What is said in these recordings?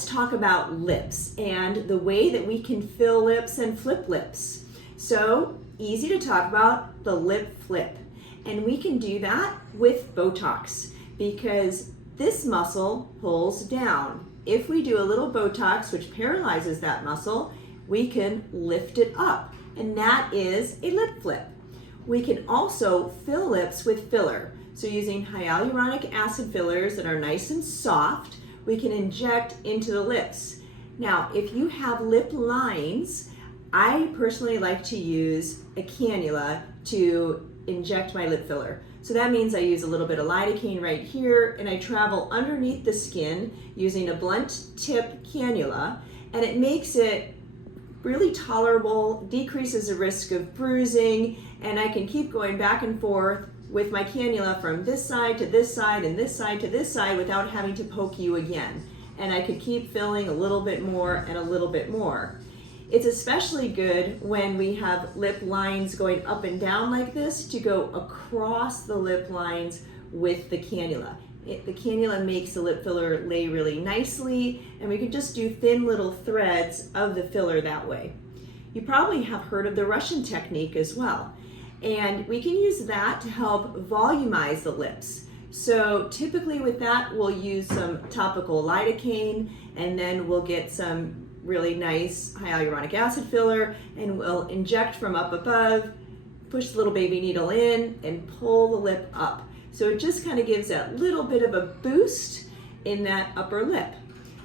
let's talk about lips and the way that we can fill lips and flip lips. So easy to talk about the lip flip. And we can do that with Botox because this muscle pulls down. If we do a little Botox, which paralyzes that muscle, we can lift it up. And that is a lip flip. We can also fill lips with filler. So using hyaluronic acid fillers that are nice and soft, we can inject into the lips. Now, if you have lip lines, I personally like to use a cannula to inject my lip filler. So that means I use a little bit of lidocaine right here and I travel underneath the skin using a blunt tip cannula, and it makes it really tolerable, decreases the risk of bruising, and I can keep going back and forth with my cannula from this side to this side and this side to this side without having to poke you again. And I could keep filling a little bit more and a little bit more. It's especially good when we have lip lines going up and down like this to go across the lip lines with the cannula. The cannula makes the lip filler lay really nicely, and we can just do thin little threads of the filler that way. You probably have heard of the Russian technique as well. And we can use that to help volumize the lips. So typically with that, we'll use some topical lidocaine, and then we'll get some really nice hyaluronic acid filler, and we'll inject from up above, push the little baby needle in, and pull the lip up. So it just kind of gives that little bit of a boost in that upper lip.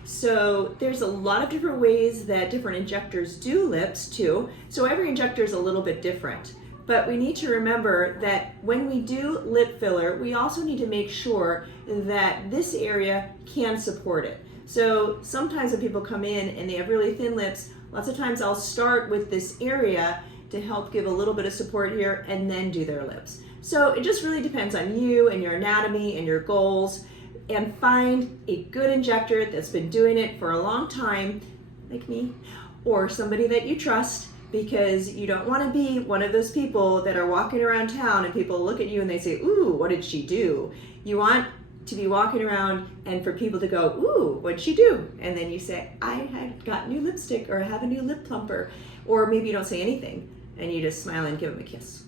So there's a lot of different ways that different injectors do lips too. So every injector is a little bit different. But we need to remember that when we do lip filler, we also need to make sure that this area can support it. So sometimes when people come in and they have really thin lips, lots of times I'll start with this area to help give a little bit of support here and then do their lips. So it just really depends on you and your anatomy and your goals, and find a good injector that's been doing it for a long time, like me, or somebody that you trust, because you don't want to be one of those people that are walking around town and people look at you and they say, ooh, what did she do? You want to be walking around and for people to go, ooh, what'd she do? And then you say, I had got new lipstick, or I have a new lip plumper. Or maybe you don't say anything and you just smile and give them a kiss.